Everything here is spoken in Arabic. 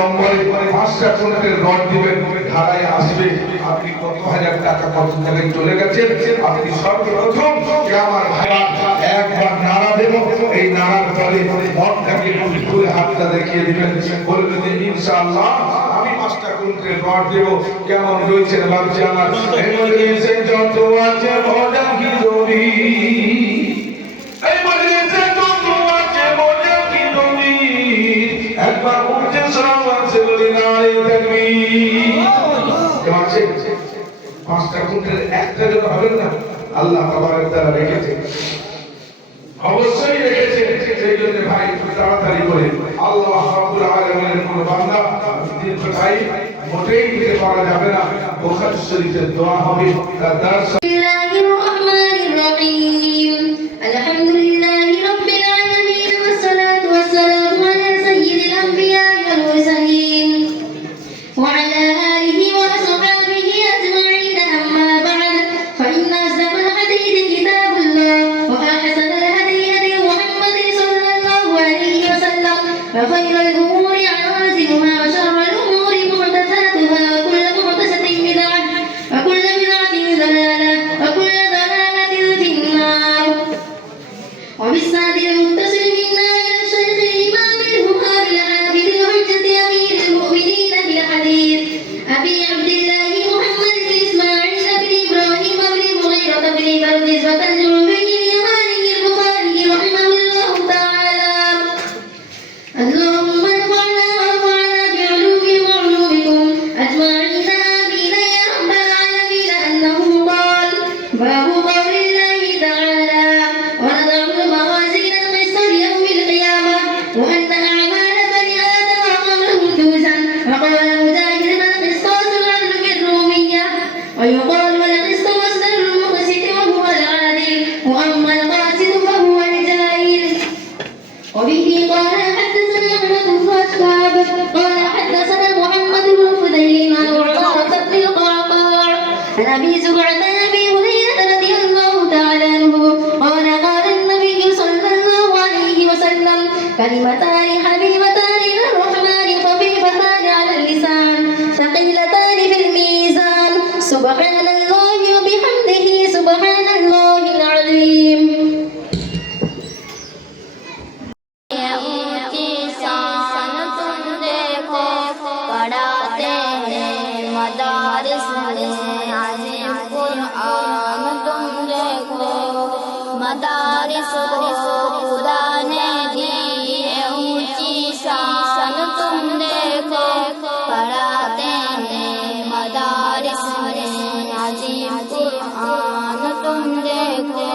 নম্বরে 5টা কোণের রড দিবেন, ধারায় আসবে আপনি কত হাজার টাকা কত জায়গায় চলে গেছেন। আপনি সর্বপ্রথম আমার ভাই একবার নাড়া দেব, এই নাড়ার পরে মনটাকে ঘুরে হাতটা দেখিয়ে দিবেন, বলবেন যে ইনশাআল্লাহ আমি 5টা কোণের রড দেব। কেমন রয়েছে বাচ্চা আমার? এই মজলিসে যত আছে ভোজন কি জমি, এই মজলিসে যত আছে ভোজন কি জমি, একবার উঠে সব আছে বলি নারে তাকবীর। কেমন আছে? 5টা কোণের একটা যদি হবেন না, আল্লাহ তাবারক তাআলা রেখেছে, অবশ্যই রেখেছে। সেই জন্য ভাই তাড়াতাড়ি করে আল্লাহ রাব্বুল আলামিনের কোন বান্দা দীর্ঘ টাইম মোটেই দিতে পারা যাবে না। বুখারী শরীফের দোয়া হবে তার দার্স। বিসমিল্লাহির রহমানির রহিম, আলহামদুলিল্লাহি রাব্বিল আলামিন ওয়াসসালাতু ওয়াসসালামু আলা সাইয়্যিদিল আমবিয়া ওয়াল মুরসালিন ওয়া আলা আলিহি ওয়া আসহাবিহি আজমাইন, আম্মা বা'দ, ফাইন্না আসদাকাল হাদীথি কিতাবুল্লাহ ওয়া আহসানাল হাদী হাদী মুহাম্মাদিন সাল্লাল্লাহু আলাইহি ওয়াসাল্লাম ওয়া খায়রাল উমুরি আওয়াজিমুহা ওয়া শাররাল উমুরি মুহদাসাতুহা ওয়া কুল্lu মুহদাসাতিন বিদআহ ওয়া কুল্lu বিদআতিন ضلالة وكل ضلالة في النار. وبالسند المتصل منا إلى الشيخ الإمام البخاري العابد الحجة أمير المؤمنين في الحديث أبي عبد الله محمد بن إسماعيل بن إبراهيم بن المغيرة بن بردزبة الجعفي اليماني البخاري رحمه الله تعالى. اللهم انفعنا وانفعنا بعلومهم وعلومكم أجمعين آمين يا رب العالمين. أنه قال: باب قول الله تعالى: ونضع الموازين القسط ليوم القيامة وأن أعمال بني آدم أمرهم جوزا. وقال مجاهد: القسطاس العدل بالرومية، ويقال القسط مصدر المقسط وهو العادل، وأما القاسط فهو الجائر. وبه قال حدثنا أحمد بن خشاب قال حدثنا محمد بن فضيل عن عمارة بن القعقاع عن أبي زرعة عن أبي هريرة رضي الله تعالى عنه قال: قال النبي صلى الله عليه وسلم: كلمتان حبيبتان للرحمن خفيفتان على اللسان ثقيلتان في الميزان، سبحان الله وبحمده سبحان الله العظيم. पढ़ाते हैं मदारिस में अज़ीम कुरान तुम देखो, मदारिस को खुदा ने दी है ऊंची शान तुम देखो, पढ़ाते हैं मदारिस में अज़ीम कुरान तुम देखो।